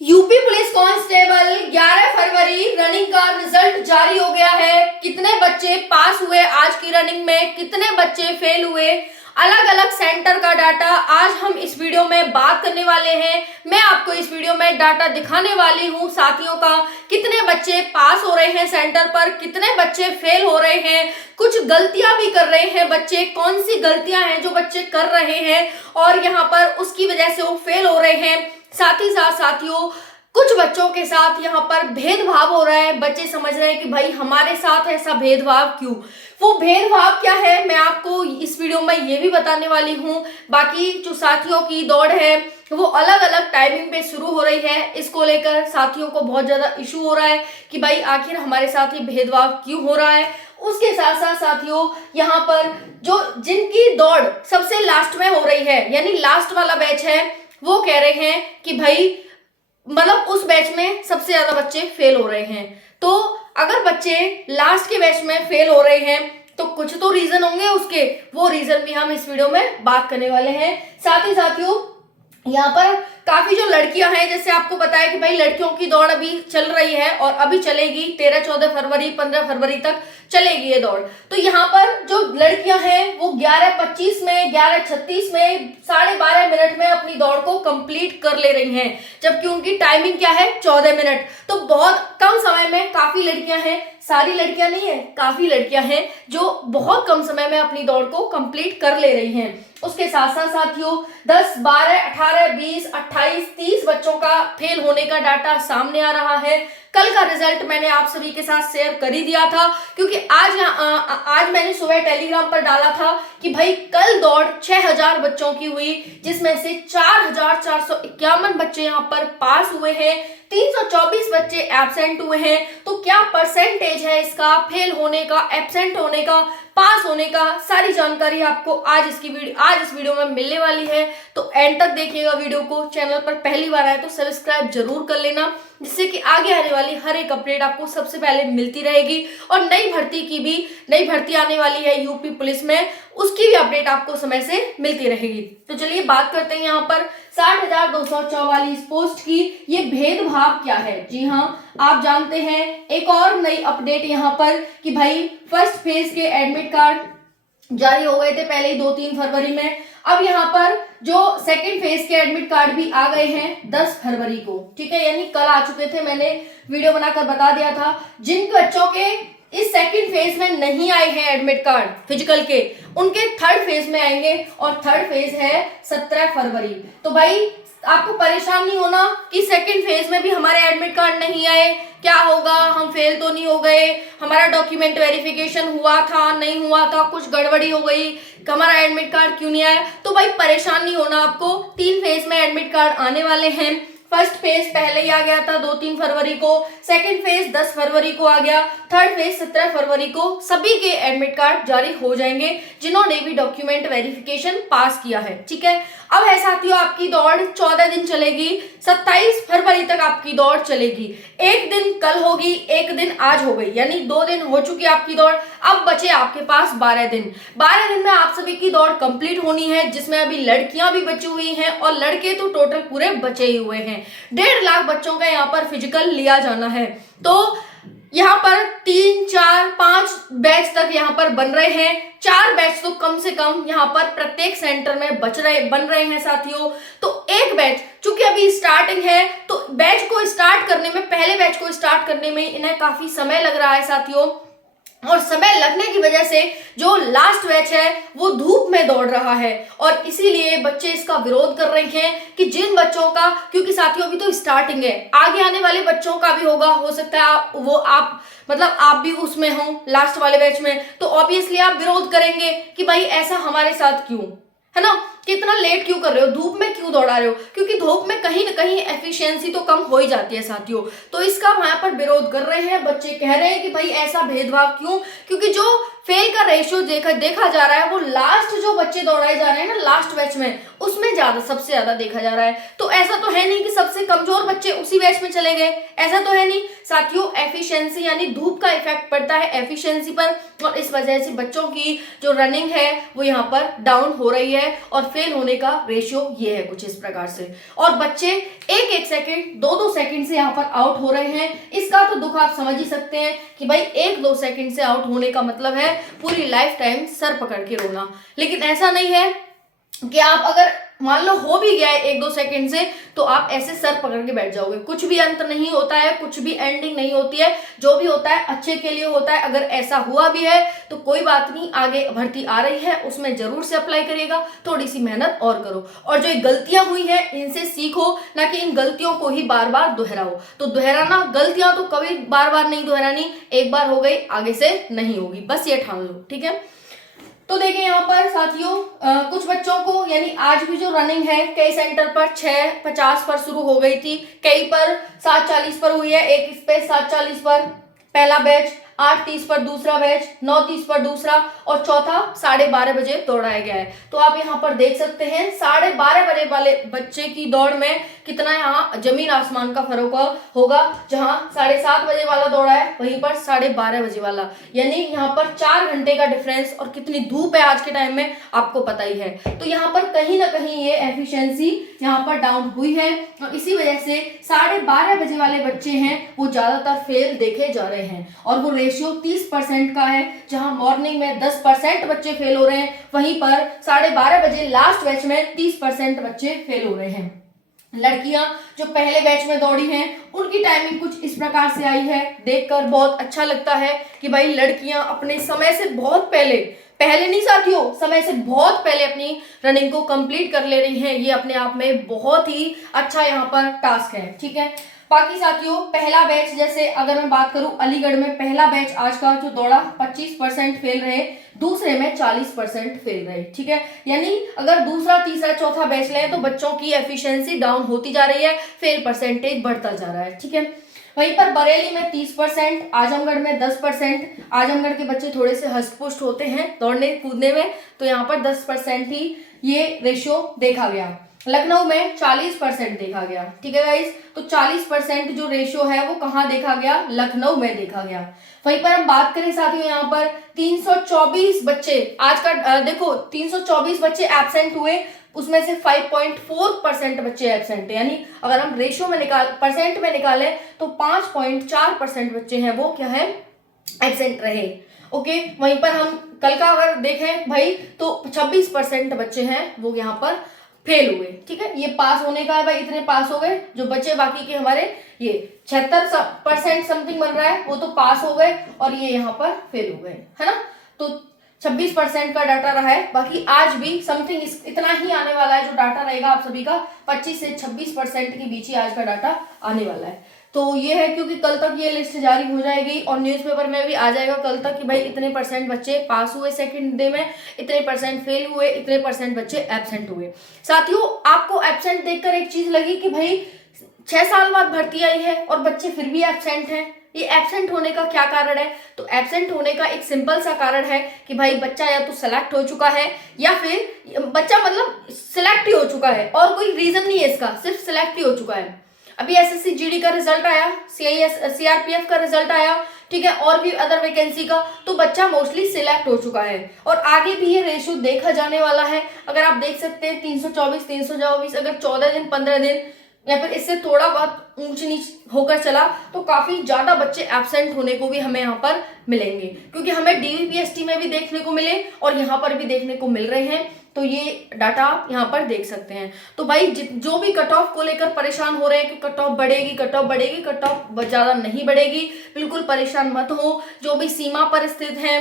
UP police constable 11 फरवरी running का result जारी हो गया है। कितने बच्चे पास हुए आज की रनिंग में, कितने बच्चे फेल हुए, अलग अलग सेंटर का डाटा आज हम इस वीडियो में बात करने वाले हैं। मैं आपको इस वीडियो में डाटा दिखाने वाली हूं साथियों का, कितने बच्चे पास हो रहे हैं सेंटर पर, कितने बच्चे फेल हो रहे हैं, कुछ गलतियां भी कर रहे हैं बच्चे, कौन सी गलतियां हैं जो बच्चे कर रहे हैं और यहाँ पर उसकी वजह से वो फेल हो रहे हैं। साथ ही साथ साथियों कुछ बच्चों के साथ यहाँ पर भेदभाव हो रहा है। बच्चे समझ रहे हैं कि भाई हमारे साथ ऐसा भेदभाव क्यों, वो भेदभाव क्या है मैं आपको इस वीडियो में ये भी बताने वाली हूँ। बाकी जो साथियों की दौड़ है वो अलग अलग टाइमिंग पे शुरू हो रही है, इसको लेकर साथियों को बहुत ज्यादा इशू हो रहा है कि भाई आखिर हमारे साथ ही भेदभाव क्यों हो रहा है। उसके साथ साथ साथियों यहाँ पर जो जिनकी दौड़ सबसे लास्ट में हो रही है, यानी लास्ट वाला बैच है, वो कह रहे हैं कि भाई मतलब उस बैच में सबसे ज्यादा बच्चे फेल हो रहे हैं। तो अगर बच्चे लास्ट के बैच में फेल हो रहे हैं तो कुछ तो रीजन होंगे उसके, वो रीजन भी हम इस वीडियो में बात करने वाले हैं। साथ ही साथियों यहाँ पर काफी जो लड़कियां हैं, जैसे आपको पता है कि भाई लड़कियों की दौड़ अभी चल रही है और अभी चलेगी 13, 14 फरवरी, 15 फरवरी तक चलेगी ये दौड़। तो यहाँ पर जो लड़कियां हैं वो 11:25 में, 11:36 में 12:30 में अपनी दौड़ को कंप्लीट कर ले रही हैं, जबकि उनकी टाइमिंग क्या है 14 मिनट। तो बहुत कम समय में काफी लड़कियां हैं, सारी लड़कियां नहीं है, काफी लड़कियां हैं जो बहुत कम समय में अपनी दौड़ को कंप्लीट कर ले रही हैं। उसके साथ साथ साथियों 10, 12, 18, 20, 28, 30 बच्चों का फेल होने का डाटा सामने आ रहा है। कल का रिजल्ट मैंने आप सभी के साथ शेयर कर ही दिया था, क्योंकि आज मैंने सुबह टेलीग्राम पर डाला था कि भाई कल दौड़ 6000 बच्चों की हुई, जिसमें से 4451 बच्चे यहाँ पर पास हुए हैं, 324 बच्चे एब्सेंट हुए हैं। तो क्या परसेंटेज है इसका फेल होने का, एब्सेंट होने का, पास होने का, सारी जानकारी आपको आज इस वीडियो में मिलने वाली है। तो एंड तक देखिएगा वीडियो को। चैनल पर पहली बार आए तो सब्सक्राइब जरूर कर लेना, जिससे कि आगे आने वाली हर एक अपडेट आपको सबसे पहले मिलती रहेगी। और नई भर्ती आने वाली है यूपी पुलिस में, उसकी भी अपडेट आपको समय से मिलती रहेगी। तो चलिए बात करते हैं यहाँ पर 60,244 पोस्ट की। ये भेदभाव क्या है? जी हाँ, आप जानते हैं एक और नई अपडेट यहाँ पर कि भाई फर्स्ट फेज के एडमिट कार्ड जारी हो गए थे पहले ही 2-3 फरवरी में। अब यहाँ पर जो सेकंड फेज के एडमिट कार्ड भी आ गए हैं 10 फरवरी को, ठीक है, यानी कल आ चुके थे। मैंने वीडियो बनाकर बता दिया था जिन बच्चों के इस सेकंड फेज में नहीं आए हैं एडमिट कार्ड फिजिकल के, उनके थर्ड फेज में आएंगे और थर्ड फेज है 17 फरवरी। तो भाई आपको परेशान नहीं होना कि सेकंड फेज में भी हमारे एडमिट कार्ड नहीं आए, क्या होगा, हम फेल तो नहीं हो गए, हमारा डॉक्यूमेंट वेरिफिकेशन हुआ था नहीं हुआ था, कुछ गड़बड़ी हो गई, हमारा एडमिट कार्ड क्यों नहीं आया। तो भाई परेशान नहीं होना आपको, 3 फेज में एडमिट कार्ड आने वाले हैं। फर्स्ट फेज पहले ही आ गया था 2-3 फरवरी को, सेकंड फेज 10 फरवरी को आ गया, थर्ड फेज 17 फरवरी को सभी के एडमिट कार्ड जारी हो जाएंगे जिन्होंने भी डॉक्यूमेंट वेरिफिकेशन पास किया है, ठीक है। अब है साथियों आपकी दौड़ 14 दिन चलेगी, 27 फरवरी तक आपकी दौड़ चलेगी। एक दिन कल होगी, एक दिन आज हो गई, यानी 2 दिन हो चुकी आपकी दौड़। अब बचे आपके पास 12 दिन। 12 दिन में आप सभी की दौड़ कंप्लीट होनी है, जिसमें अभी लड़कियां भी बची हुई हैं और लड़के तो टोटल पूरे बचे ही हुए हैं। 1.5 लाख बच्चों का यहाँ पर फिजिकल लिया जाना है। तो यहाँ पर 3, 4, 5 बैच तक यहाँ पर बन रहे हैं, 4 बैच तो कम से कम यहाँ पर प्रत्येक सेंटर में बन रहे हैं साथियों। तो एक बैच चूंकि अभी स्टार्टिंग है, तो बैच को स्टार्ट करने में, पहले बैच को स्टार्ट करने में इन्हें काफी समय लग रहा है साथियों, और समय लगने की वजह से जो लास्ट बैच है वो धूप में दौड़ रहा है और इसीलिए बच्चे इसका विरोध कर रहे हैं कि जिन बच्चों का, क्योंकि साथियों अभी तो स्टार्टिंग है, आगे आने वाले बच्चों का भी होगा, हो सकता है आप भी उसमें हो लास्ट वाले बैच में, तो ऑब्वियसली आप विरोध करेंगे कि भाई ऐसा हमारे साथ क्यों, है ना, कि इतना लेट क्यों कर रहे हो, धूप में क्यों दौड़ा रहे हो, क्योंकि धूप में कहीं ना कहीं एफिशिएंसी तो कम हो ही जाती है साथियों। तो इसका वहां पर विरोध कर रहे हैं बच्चे, कह रहे हैं कि भाई ऐसा भेदभाव क्यों, क्योंकि जो फेल का रेशियो देखा जा रहा है वो लास्ट जो बच्चे दौड़ाए जा रहे हैं ना लास्ट बैच में, उसमें सबसे ज्यादा देखा जा रहा है। तो ऐसा तो है नहीं कि सबसे कमजोर बच्चे उसी बैच में चले गए, ऐसा तो है नहीं साथियों। एफिशिएंसी यानी धूप का इफेक्ट पड़ता है एफिशिएंसी पर, और इस वजह से बच्चों की जो रनिंग है वो यहाँ पर डाउन हो रही है, और फेल होने का रेशियो ये है कुछ इस प्रकार से। और बच्चे एक एक सेकंड 2-2 सेकंड से यहाँ पर आउट हो रहे हैं। इसका तो दुख आप समझ ही सकते हैं कि भाई 1-2 सेकंड से आउट होने का मतलब है पूरी लाइफ टाइम सर पकड़ के रोना। लेकिन ऐसा नहीं है कि आप अगर मान लो हो भी गया है 1-2 सेकंड से तो आप ऐसे सर पकड़ के बैठ जाओगे। कुछ भी अंत नहीं होता है, कुछ भी एंडिंग नहीं होती है, जो भी होता है अच्छे के लिए होता है। अगर ऐसा हुआ भी है तो कोई बात नहीं, आगे भर्ती आ रही है उसमें जरूर से अप्लाई करिएगा, थोड़ी सी मेहनत और करो, और जो गलतियां हुई है इनसे सीखो, ना कि इन गलतियों को ही बार बार दोहराओ। तो दोहराना, गलतियां तो कभी बार बार नहीं दोहरानी, एक बार हो गई आगे से नहीं होगी, बस ये ठान लो, ठीक है। तो देखिए यहाँ पर साथियों कुछ बच्चों को यानी आज भी जो रनिंग है कई सेंटर पर 6:50 पर शुरू हो गई थी, कई पर 7:40 पर हुई है, एक इस पे 7:40 पर पहला बैच, 8:30 पर दूसरा बैच, 9:30 पर दूसरा, और चौथा 12:30 बजे दौड़ाया गया है। तो आप यहाँ पर देख सकते हैं 12:30 बजे वाले बच्चे की दौड़ में कितना यहाँ जमीन आसमान का फर्क होगा। जहाँ 7:30 बजे वाला दौड़ा है वहीं पर 12:30 बजे वाला, यानी यहाँ पर 4 घंटे का डिफरेंस। और कितनी धूप है आज के टाइम में आपको पता ही है। तो यहाँ पर कहीं ना कहीं ये एफिशिएंसी यहाँ पर डाउन हुई है, और इसी वजह से 12:30 बजे वाले बच्चे हैं वो ज्यादातर फेल देखे जा रहे हैं। और वो रेशियो 30% का है, जहां मॉर्निंग में 10% बच्चे फेल हो रहे हैं, वहीं पर 12:30 बजे लास्ट बैच में 30% बच्चे फेल हो रहे हैं। लड़कियां जो पहले बैच में दौड़ी हैं उनकी टाइमिंग कुछ इस प्रकार से आई है, देखकर बहुत अच्छा लगता है कि भाई लड़कियां अपने समय से बहुत पहले नहीं साथियों, समय से बहुत पहले अपनी रनिंग को कंप्लीट कर ले रही हैं। ये अपने आप में बहुत ही अच्छा यहाँ पर टास्क है, ठीक है। बाकी साथियों पहला बैच, जैसे अगर मैं बात करूं अलीगढ़ में पहला बैच आज का जो दौड़ा 25% फेल रहे, दूसरे में 40% फेल रहे, ठीक है। यानी अगर दूसरा तीसरा चौथा बैच लें तो बच्चों की एफिशिएंसी डाउन होती जा रही है, फेल परसेंटेज बढ़ता जा रहा है, ठीक है। वहीं पर बरेली में 30%, आजमगढ़ में 10%। आजमगढ़ के बच्चे थोड़े से हष्ट-पुष्ट होते हैं दौड़ने कूदने में, तो यहाँ पर 10% ही ये रेशियो देखा गया। लखनऊ में 40% देखा गया, ठीक है गाइस। तो 40% जो रेशियो है वो कहाँ देखा गया, लखनऊ में देखा गया। वहीं पर हम बात करें साथियों यहाँ पर 324 बच्चे आज का देखो 324 बच्चे एब्सेंट हुए, उसमें से 5.4% बच्चे एब्सेंट है। यानी अगर हम रेशियो में परसेंट में निकालें तो 5.4% बच्चे हैं वो क्या है, एब्सेंट रहे। ओके, वहीं पर हम कल का अगर देखें भाई तो 26% बच्चे हैं वो यहाँ पर फेल हुए, ठीक है। ये पास होने का है भाई, इतने पास हो गए, जो बच्चे बाकी के हमारे ये 76% समथिंग बन रहा है वो तो पास हो गए, और ये यहाँ पर फेल हो गए, है ना। तो 26% का डाटा रहा है, बाकी आज भी समथिंग इतना ही आने वाला है जो डाटा रहेगा आप सभी का 25 से 26% के बीच ही आज का डाटा आने वाला है। तो ये है क्योंकि कल तक ये लिस्ट जारी हो जाएगी और न्यूज़पेपर में भी आ जाएगा कल तक कि भाई इतने % बच्चे पास हुए सेकंड डे में, इतने % फेल हुए, इतने % बच्चे एब्सेंट हुए। साथियों आपको एब्सेंट देखकर एक चीज लगी कि भाई 6 साल बाद भर्ती आई है और बच्चे फिर भी एब्सेंट हैं, ये एब्सेंट होने का क्या कारण है। तो एब्सेंट होने का एक सिंपल सा कारण है कि भाई बच्चा या तो सेलेक्ट हो चुका है या फिर बच्चा मतलब सिलेक्ट ही हो चुका है, और कोई रीजन नहीं है इसका, सिर्फ सिलेक्ट ही हो चुका है। अभी एसएससी जीडी का रिजल्ट आया, सीआरपीएफ का रिजल्ट आया, ठीक है, और भी अदर वैकेंसी का, तो बच्चा मोस्टली सिलेक्ट हो चुका है। और आगे भी ये रेशियो देखा जाने वाला है। अगर आप देख सकते हैं 324 अगर 14 दिन 15 दिन या फिर इससे थोड़ा बहुत ऊंच नीच होकर चला तो काफी ज्यादा बच्चे एब्सेंट होने को भी हमें यहाँ पर मिलेंगे, क्योंकि हमें डीवीपीएसटी में भी देखने को मिले और यहाँ पर भी देखने को मिल रहे हैं। तो ये डाटा आप यहाँ पर देख सकते हैं। तो भाई जो भी कट ऑफ को लेकर परेशान हो रहे हैं कि कट ऑफ बढ़ेगी, कट ऑफ ज्यादा नहीं बढ़ेगी, बिल्कुल परेशान मत हो। जो भी सीमा पर स्थित है,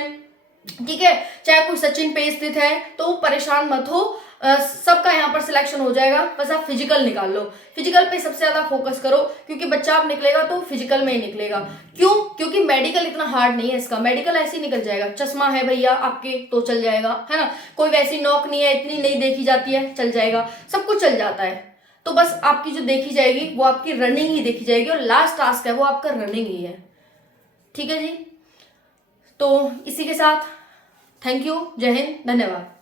ठीक है, चाहे कोई सचिन पे स्थित है तो परेशान मत हो, सबका यहाँ पर सिलेक्शन हो जाएगा। बस आप फिजिकल निकाल लो, फिजिकल पे सबसे ज्यादा फोकस करो, क्योंकि बच्चा आप निकलेगा तो फिजिकल में ही निकलेगा। क्यों? क्योंकि मेडिकल इतना हार्ड नहीं है इसका, मेडिकल ऐसे ही निकल जाएगा। चश्मा है भैया आपके तो चल जाएगा, है ना, कोई वैसी नौक नहीं है, इतनी नहीं देखी जाती है, चल जाएगा, सब कुछ चल जाता है। तो बस आपकी जो देखी जाएगी वो आपकी रनिंग ही देखी जाएगी, और लास्ट टास्क है वो आपका रनिंग ही है, ठीक है जी। तो इसी के साथ थैंक यू, जय हिंद, धन्यवाद।